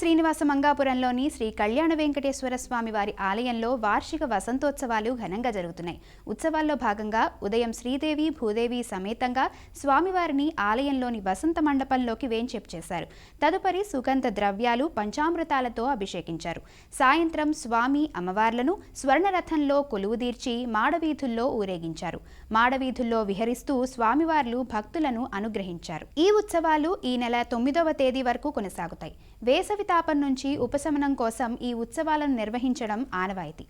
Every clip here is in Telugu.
శ్రీనివాస మంగాపురంలోని శ్రీ కళ్యాణ వెంకటేశ్వర స్వామి వారి ఆలయంలో వార్షిక వసంతోత్సవాలు ఘనంగా జరుగుతున్నాయి. ఉత్సవాల్లో భాగంగా ఉదయం శ్రీదేవి భూదేవి సమేతంగా స్వామివారిని ఆలయంలోని వసంత మండపంలోకి వేంచేపు చేశారు. తదుపరి సుగంధ ద్రవ్యాలు పంచామృతాలతో అభిషేకించారు. సాయంత్రం స్వామి అమ్మవార్లను స్వర్ణరథంలో కొలువుదీర్చి మాడవీధుల్లో ఊరేగించారు. మాడవీధుల్లో విహరిస్తూ స్వామివార్లు భక్తులను అనుగ్రహించారు. ఈ ఉత్సవాలు ఈ నెల 9వ తేదీ వరకు కొనసాగుతాయి. వేసవి తాపం నుంచి ఉపశమనం కోసం ఈ ఉత్సవాలను నిర్వహించడం ఆనవాయితీ.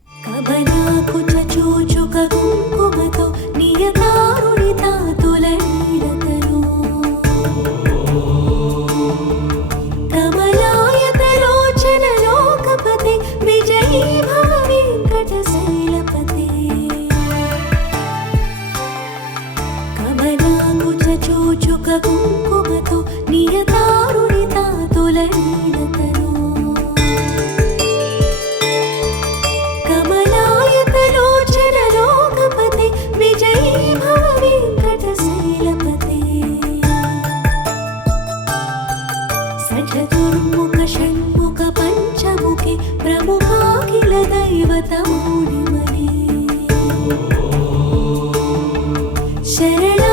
చతుర్ముఖ షణ్ముఖ పంచముఖి ప్రముఖాఖిల దైవతమౌళిమణి శరణ